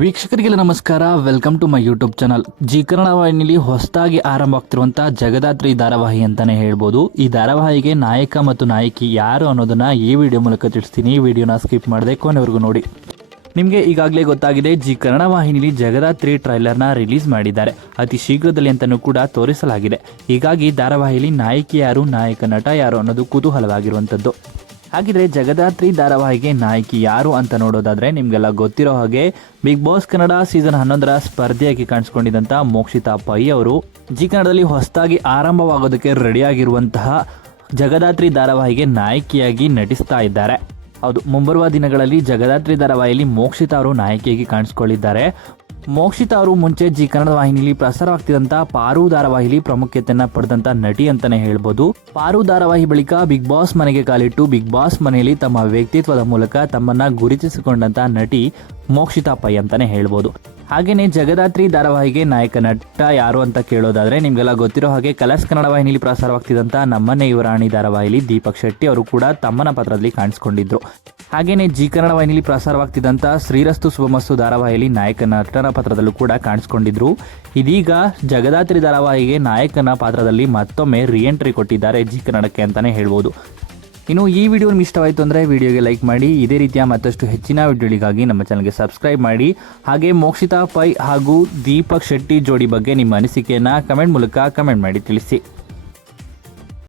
ವೀಕ್ಷಕರಿಗೆಲ್ಲ ನಮಸ್ಕಾರ. Welcome to my YouTube channel Zee Kannada ವಾಹಿನಿಲಿ ಹೊಸದಾಗಿ ಆರಂಭ ಆಗ್ತಿರುವಂತಹ ಜಗದಾತ್ರಿ ಧಾರಾವಾಹಿ ಅಂತಾನೆ ಹೇಳ್ಬೋದು. ಈ ಧಾರಾವಾಹಿಗೆ ನಾಯಕ ಮತ್ತು ನಾಯಕಿ ಯಾರು ಅನ್ನೋದನ್ನ ಈ ವಿಡಿಯೋ ಮೂಲಕ ತಿಳಿಸ್ತೀನಿ. ಈ ವಿಡಿಯೋನ ಸ್ಕಿಪ್ ಮಾಡದೆ ಕೊನೆವರೆಗೂ ನೋಡಿ. ನಿಮಗೆ ಈಗಾಗಲೇ ಗೊತ್ತಾಗಿದೆ, ಜಿ ಕನ್ನಡ ವಾಹಿನಿಲಿ ಜಗದಾತ್ರಿ ಟ್ರೈಲರ್ನ ರಿಲೀಸ್ ಮಾಡಿದ್ದಾರೆ. ಅತಿ ಶೀಘ್ರದಲ್ಲಿ ಅಂತಲೂ ಕೂಡ ತೋರಿಸಲಾಗಿದೆ. ಹೀಗಾಗಿ ಧಾರಾವಾಹಿಲಿ ನಾಯಕಿ ಯಾರು, ನಾಯಕ ನಟ ಯಾರು ಅನ್ನೋದು ಕುತೂಹಲವಾಗಿರುವಂಥದ್ದು ಹಾಗಿದ್ರೆ ಜಗದಾತ್ರಿ ಧಾರಾವಾಹಿಗೆ ನಾಯಕಿ ಯಾರು ಅಂತ ನೋಡೋದಾದ್ರೆ ನಿಮ್ಗೆಲ್ಲ ಗೊತ್ತಿರೋ ಹಾಗೆ ಬಿಗ್ ಬಾಸ್ ಕನ್ನಡ ಸೀಸನ್ ಹನ್ನೊಂದರ ಸ್ಪರ್ಧೆಯಾಗಿ ಕಾಣಿಸ್ಕೊಂಡಿದ್ದಂಥ ಮೋಕ್ಷಿತಾ ಪೈ ಅವರು. ಜಿ ಕನ್ನಡದಲ್ಲಿ ಹೊಸದಾಗಿ ಆರಂಭವಾಗೋದಕ್ಕೆ ರೆಡಿಯಾಗಿರುವಂತಹ ಜಗದಾತ್ರಿ ಧಾರಾವಾಹಿಗೆ ನಾಯಕಿಯಾಗಿ ನಟಿಸ್ತಾ ಇದ್ದಾರೆ. ಹೌದು, ಮುಂಬರುವ ದಿನಗಳಲ್ಲಿ ಜಗದಾತ್ರಿ ಧಾರಾವಾಹಿಯಲ್ಲಿ ಮೋಕ್ಷಿತಾ ಅವರು ನಾಯಕಿಯಾಗಿ ಕಾಣಿಸ್ಕೊಳ್ಳಿದ್ದಾರೆ ಮೋಕ್ಷಿತಾ ಅವರು ಮುಂಚೆ ಜಿ ಕನ್ನಡ ವಾಹಿನಿಯಲ್ಲಿ ಪ್ರಸಾರವಾಗ್ತಿದ್ದಂತ ಪಾರು ಧಾರಾವಾಹಿಲಿ ಪ್ರಾಮುಖ್ಯತೆಯನ್ನ ಪಡೆದಂತ ನಟಿ ಅಂತಾನೆ ಹೇಳ್ಬೋದು. ಪಾರು ಧಾರಾವಾಹಿ ಬಳಿಕ ಬಿಗ್ ಬಾಸ್ ಮನೆಗೆ ಕಾಲಿಟ್ಟು ಬಿಗ್ ಬಾಸ್ ಮನೆಯಲ್ಲಿ ತಮ್ಮ ವ್ಯಕ್ತಿತ್ವದ ಮೂಲಕ ತಮ್ಮನ್ನ ಗುರುತಿಸಿಕೊಂಡಂತ ನಟಿ ಮೋಕ್ಷಿತಾ ಪೈ ಅಂತಾನೆ ಹೇಳ್ಬೋದು. ಹಾಗೇನೆ ಜಗದಾತ್ರಿ ಧಾರಾವಾಹಿಗೆ ನಾಯಕ ನಟ ಯಾರು ಅಂತ ಕೇಳೋದಾದ್ರೆ ನಿಮ್ಗೆಲ್ಲ ಗೊತ್ತಿರೋ ಹಾಗೆ ಕಲರ್ಸ್ ಕನ್ನಡ ವಾಹಿನಿಲಿ ಪ್ರಸಾರವಾಗ್ತಿದ್ದಂಥ ನಮ್ಮನೆ ಯುವರಾಣಿ ಧಾರಾವಾಹಿಲಿ ದೀಪಕ್ ಶೆಟ್ಟಿ ಅವರು ಕೂಡ ತಮ್ಮನ ಪಾತ್ರದಲ್ಲಿ ಕಾಣಿಸ್ಕೊಂಡಿದ್ರು. ಹಾಗೇನೆ ಜಿ ಕನ್ನಡ ವಾಹಿನಿಲಿ ಪ್ರಸಾರವಾಗ್ತಿದ್ದಂಥ ಶ್ರೀರಸ್ತು ಶುಭಮಸ್ತು ಧಾರಾವಾಹಿಯಲ್ಲಿ ನಾಯಕ ನಟನ ಪಾತ್ರದಲ್ಲೂ ಕೂಡ ಕಾಣಿಸ್ಕೊಂಡಿದ್ರು. ಇದೀಗ ಜಗದಾತ್ರಿ ಧಾರಾವಾಹಿಗೆ ನಾಯಕನ ಪಾತ್ರದಲ್ಲಿ ಮತ್ತೊಮ್ಮೆ ರಿಎಂಟ್ರಿ ಕೊಟ್ಟಿದ್ದಾರೆ ಜಿ ಕನ್ನಡಕ್ಕೆ ಅಂತಾನೆ ಹೇಳ್ಬೋದು. ಇನ್ನು ಈ ವಿಡಿಯೋ ನಿಮ್ಗೆ ಇಷ್ಟವಾಯಿತು ಅಂದರೆ ವಿಡಿಯೋಗೆ ಲೈಕ್ ಮಾಡಿ, ಇದೇ ರೀತಿಯ ಮತ್ತಷ್ಟು ಹೆಚ್ಚಿನ ವಿಡಿಯೋಗಳಿಗಾಗಿ ನಮ್ಮ ಚಾನಲ್ಗೆ ಸಬ್ಸ್ಕ್ರೈಬ್ ಮಾಡಿ. ಹಾಗೆ ಮೋಕ್ಷಿತಾ ಪೈ ಹಾಗೂ ದೀಪಕ್ ಶೆಟ್ಟಿ ಜೋಡಿ ಬಗ್ಗೆ ನಿಮ್ಮ ಅನಿಸಿಕೆಯನ್ನು ಕಮೆಂಟ್ ಮೂಲಕ ಕಮೆಂಟ್ ಮಾಡಿ ತಿಳಿಸಿ.